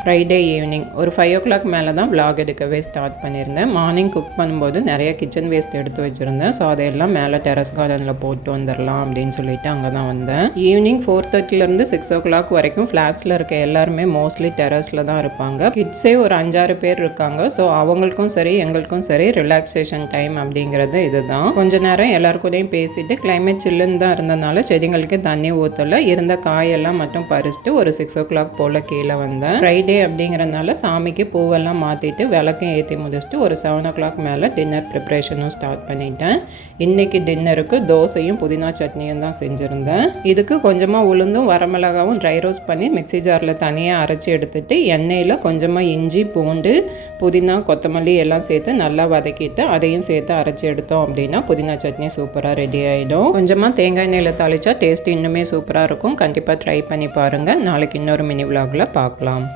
Friday evening ஒரு 5 o'clock மேலே தான் vlog எடுக்கவே ஸ்டார்ட் பண்ணியிருந்தேன். மார்னிங் குக் பண்ணும்போது நிறைய கிச்சன் வேஸ்ட் எடுத்து வச்சுருந்தேன். ஸோ அதையெல்லாம் மேலே டெரஸ் கார்டனில் போட்டு வந்துடலாம் அப்படின்னு சொல்லிட்டு அங்கே தான் வந்தேன். ஈவினிங் 4:30லேருந்து 6 o'clock வரைக்கும் ஃப்ளாட்ஸில் இருக்க எல்லாருமே மோஸ்ட்லி டெரஸில் தான் இருப்பாங்க. கிட்ஸே ஒரு 5-6 பேர் இருக்காங்க. ஸோ அவங்களுக்கும் சரி எங்களுக்கும் சரி ரிலாக்ஸேஷன் டைம் அப்படிங்கிறது இதுதான். கொஞ்ச நேரம் எல்லாருக்கூடையும் பேசிட்டு கிளைமேட் சில்லுன்னு தான் இருந்ததுனால செடிங்களுக்கு தண்ணி ஊற்றலை. இருந்த காயெல்லாம் மட்டும் பறிச்சுட்டு ஒரு 6 o'clock போல் கீழே வந்தேன். ஃப்ரைடே அப்படிங்கிறதுனால சாமிக்கு பூவெல்லாம் மாற்றிட்டு விளக்கும் ஏற்றி முடிச்சுட்டு ஒரு 7 o'clock மேலே டின்னர் ப்ரிப்ரேஷனும் ஸ்டார்ட் பண்ணிட்டேன். இன்றைக்கி டின்னருக்கு தோசையும் புதினா சட்னியும் தான் செஞ்சுருந்தேன். இதுக்கு கொஞ்சமாக உளுந்தும் வரமிளகாவும் ட்ரை ரோஸ்ட் பண்ணி மிக்ஸி ஜாரில் தனியாக அரைச்சி எடுத்துகிட்டு எண்ணெயில் கொஞ்சமாக இஞ்சி பூண்டு புதினா கொத்தமல்லி எல்லாம் சேர்த்து நல்லா வதக்கிட்டு அதையும் சேர்த்து அரைச்சி எடுத்தோம் அப்படின்னா புதினா சட்னி சூப்பராக ரெடி ஆகிடும். கொஞ்சமாக தேங்காய் எண்ணெயில் தாளிச்சா டேஸ்ட் இன்னுமே சூப்பராக இருக்கும். கண்டிப்பாக ட்ரை பண்ணி பாருங்கள். நாளைக்கு இன்னொரு மினி vlogல பார்க்கலாம்.